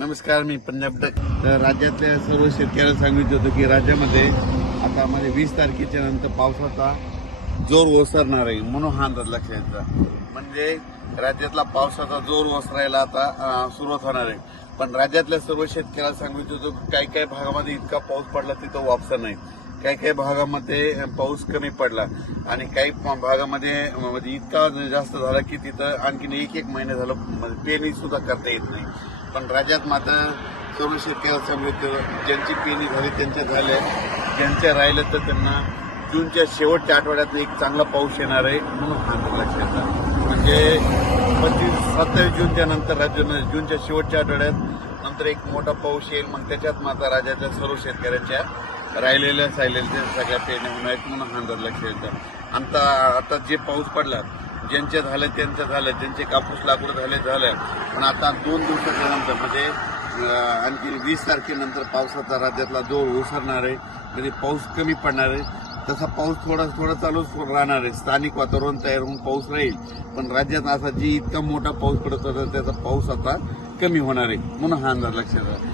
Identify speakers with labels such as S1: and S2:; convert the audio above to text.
S1: नमस्कार मी पंजाब तर राज्यातल्या सर्व शेतकऱ्यांना सांगू इच्छितो की राज्यामध्ये आता म्हणजे वीस तारखेच्या नंतर पावसाचा जोर ओसरणार आहे म्हणून हा अंदाज लक्ष यायचा म्हणजे राज्यातला पावसाचा जोर ओसरायला आता सुरुवात होणार आहे पण राज्यातल्या सर्व शेतकऱ्याला सांगू इच्छितो काही काही भागामध्ये इतका पाऊस पडला तिथं वापसा नाही काही काही भागामध्ये पाऊस कमी पडला आणि काही भागामध्ये म्हणजे इतका जास्त झाला की तिथं आणखीन एक एक महिने झालं म्हणजे पेरणी सुद्धा करता येत नाही पण राज्यात मात्र सर्व शेतकऱ्यांचा समृद्ध ज्यांची पिणी झाली त्यांच्या झाले ज्यांच्या राहिले तर त्यांना जूनच्या शेवटच्या आठवड्यात एक चांगला पाऊस येणार आहे म्हणून हा लक्ष येतं म्हणजे पंचवीस सत्तावीस जूनच्या नंतर राज्यानं जूनच्या शेवटच्या आठवड्यात नंतर एक मोठा पाऊस येईल मग त्याच्यात मात्र राज्याच्या सर्व शेतकऱ्यांच्या राहिलेल्या साहिलेल्या सगळ्या पेरण्या होणार आहेत म्हणून हा लक्ष येतं आता आता जे पाऊस पडला ज्यांच्या झालं त्यांचं झालं त्यांचे कापूस लागवड झाले झालं पण आता दोन दिवसाच्या नंतर म्हणजे आणखी वीस तारखेनंतर पावसाचा राज्यातला जोर ओसरणार आहे म्हणजे पाऊस कमी पडणार आहे तसा पाऊस थोडा थोडा चालूच राहणार आहे स्थानिक वातावरण तयार होऊन पाऊस राहील पण राज्यात असा जी इतका मोठा पाऊस पडत होता त्याचा पाऊस आता कमी होणार आहे म्हणून हा अंदाज लक्षात